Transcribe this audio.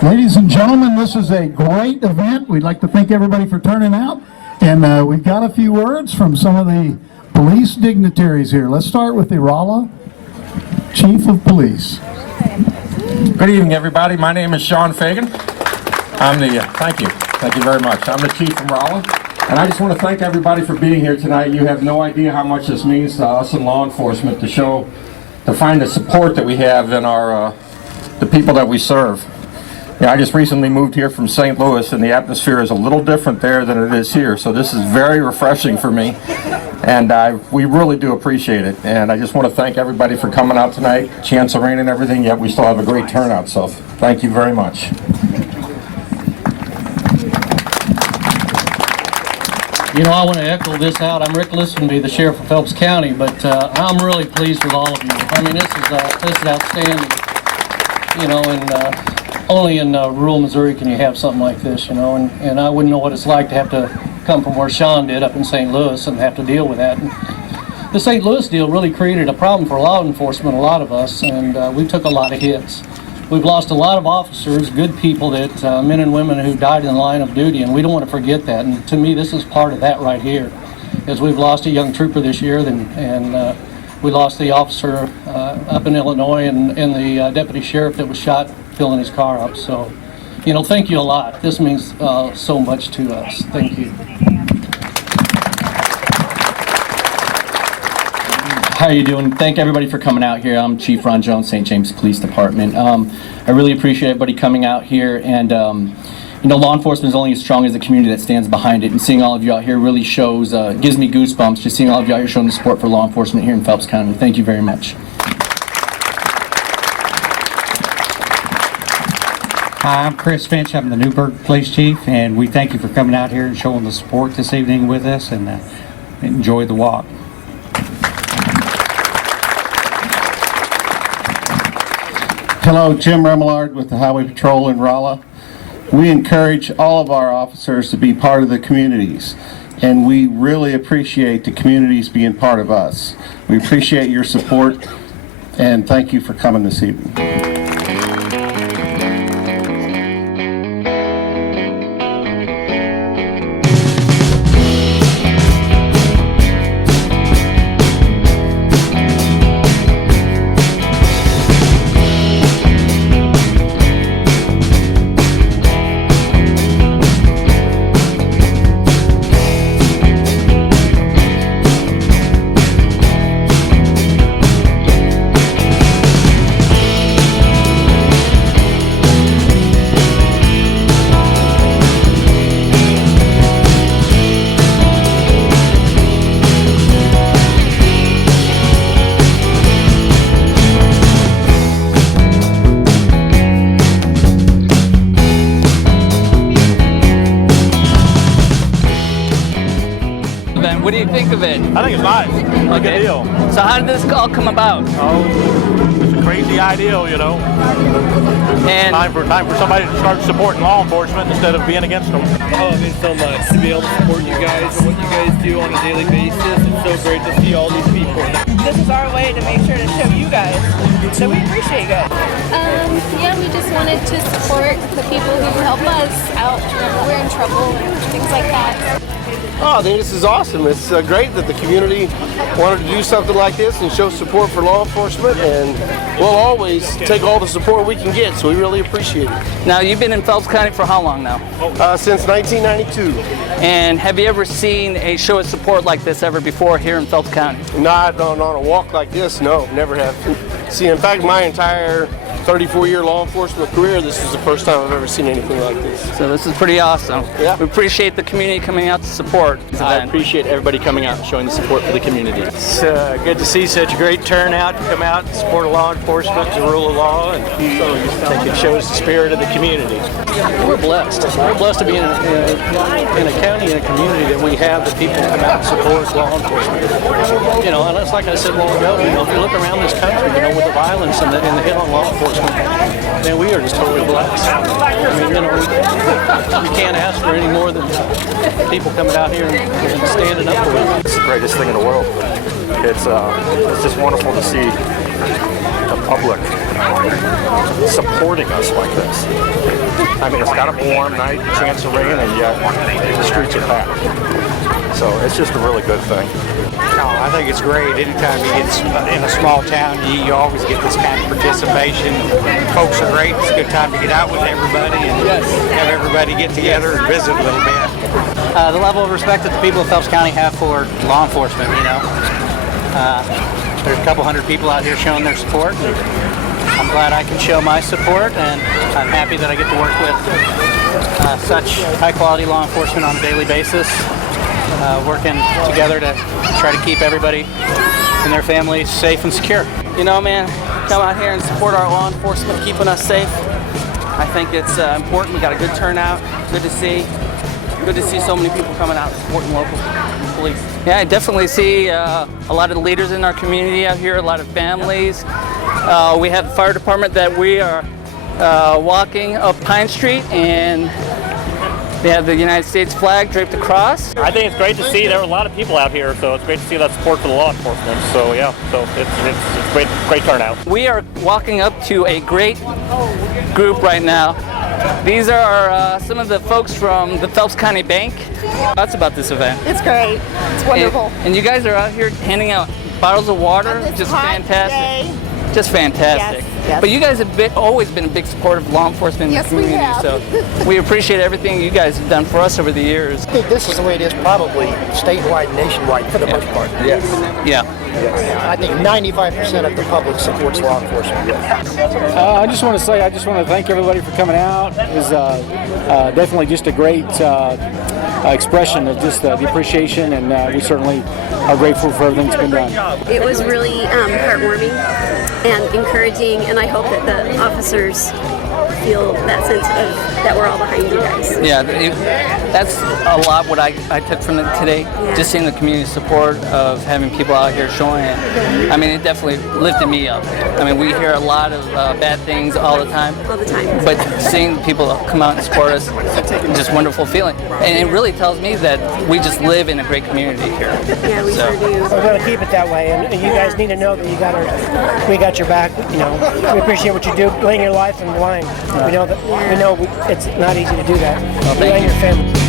Ladies and gentlemen, this is a great event. We'd like to thank everybody for turning out. And we've got a few words from some of the police dignitaries here. Let's start with the Rolla Chief of Police. Good evening, everybody. My name is Sean Fagan. Thank you very much. I'm the Chief from Rolla. And I just want to thank everybody for being here tonight. You have no idea how much this means to us in law enforcement to find the support that we have in the people that we serve. Yeah, I just recently moved here from St. Louis, and the atmosphere is a little different there than it is here. So this is very refreshing for me, and we really do appreciate it. And I just want to thank everybody for coming out tonight. Chance of rain and everything, yet we still have a great turnout. So thank you very much. You know, I want to echo this out. I'm Rick Listenby, the Sheriff of Phelps County, but I'm really pleased with all of you. I mean, this is outstanding. You know, and only in rural Missouri can you have something like this, you know, and I wouldn't know what it's like to have to come from where Sean did up in St. Louis and have to deal with that. And the St. Louis deal really created a problem for law enforcement, a lot of us, and we took a lot of hits. We've lost a lot of officers, good people, that men and women who died in the line of duty, and we don't want to forget that. And to me, this is part of that right here, as we've lost a young trooper this year, and we lost the officer up in Illinois, and the deputy sheriff that was shot filling his car up. So, you know, thank you a lot. This means so much to us. Thank you. How are you doing? Thank everybody for coming out here. I'm Chief Ron Jones, St. James Police Department. I really appreciate everybody coming out here, and you know, law enforcement is only as strong as the community that stands behind it, and seeing all of you out here really shows, gives me goosebumps, just seeing all of you out here showing the support for law enforcement here in Phelps County. Thank you very much. Hi, I'm Chris Finch. I'm the Newburgh Police Chief, and we thank you for coming out here and showing the support this evening with us, and enjoy the walk. Hello, Jim Remillard with the Highway Patrol in Rolla. We encourage all of our officers to be part of the communities, and we really appreciate the communities being part of us. We appreciate your support, and thank you for coming this evening. What do you think of it? I think it's nice. It's a good deal. So how did this all come about? Oh, it's a crazy ideal, you know. And time for somebody to start supporting law enforcement instead of being against them. Oh, it means so much to be able to support you guys and what you guys do on a daily basis. It's so great to see all these people. This is our way to make sure to show you guys that we appreciate you guys. Yeah, we just wanted to support the people who help us out whenever we're in trouble and things like that. Oh, I think this is awesome. It's great that the community wanted to do something like this and show support for law enforcement, and we'll always take all the support we can get, so we really appreciate it. Now, you've been in Phelps County for how long now? Since 1992. And have you ever seen a show of support like this ever before here in Phelps County? Not on a walk like this, no, never have. See, in fact, my entire 34-year law enforcement career, this is the first time I've ever seen anything like this. So this is pretty awesome. Yeah. We appreciate the community coming out to support this I event. appreciate everybody coming out and showing the support for the community. It's good to see such a great turnout to come out and support law enfortement, the rule of law, and I think it shows the spirit of the community. We're blessed. We're blessed to be in a county and a community that we have the people come out and support law enforcement. You know, and that's like I said a while ago, you know, if you look around this country, you know, with the violence and the hit on law enforcement, man, we are just totally blessed. I mean, you know, we can't ask for any more than people coming out here and standing up for it. It's the greatest thing in the world. It's just wonderful to see the public supporting us like this. I mean, it's got a warm night, chance of rain, and yet the streets are packed. So it's just a really good thing. No, I think it's great. Anytime you get in a small town, you always get this kind of participation. Folks are great. It's a good time to get out with everybody and have everybody get together and visit a little bit. The level of respect that the people of Phelps County have for law enforcement, you know. There's a couple hundred people out here showing their support. And I'm glad I can show my support, and I'm happy that I get to work with such high-quality law enforcement on a daily basis, working together to try to keep everybody and their families safe and secure. You know, man, come out here and support our law enforcement, keeping us safe. I think it's important. We got a good turnout. Good to see. Good to see so many people coming out supporting local police. Yeah, I definitely see a lot of the leaders in our community out here, a lot of families. We have the fire department that we are walking up Pine Street, and they have the United States flag draped across. I think it's great to see there are a lot of people out here, so it's great to see that support for the law enforcement. So yeah, so it's great turnout. We are walking up to a great group right now. These are some of the folks from the Phelps County Bank. That's about this event. It's great. It's wonderful. And you guys are out here handing out bottles of water. Just fantastic. Just fantastic. Yes. But you guys have always been a big supporter of law enforcement in the community, so we appreciate everything you guys have done for us over the years. I think this is the way it is probably statewide and nationwide for the most part. Yes. Yeah. I think 95% of the public supports law enforcement. I just want to thank everybody for coming out. It was definitely just a great expression of just the appreciation, and we certainly are grateful for everything that's been done. It was really heartwarming and encouraging, and I hope that the officers feel that sense of that we're all behind you guys. Yeah, that's a lot what I took from it today. Yeah. Just seeing the community support of having people out here showing it. I mean, it definitely lifted me up. I mean, we hear a lot of bad things all the time. All the time. But seeing people come out and support us, just a wonderful feeling. And it really tells me that we just live in a great community here. Yeah, we sure do. We're going to keep it that way, and you guys need to know that we got your back. You know, we appreciate what you do, laying your life on the line. We know it's not easy to do that. Well, thank you. And your family.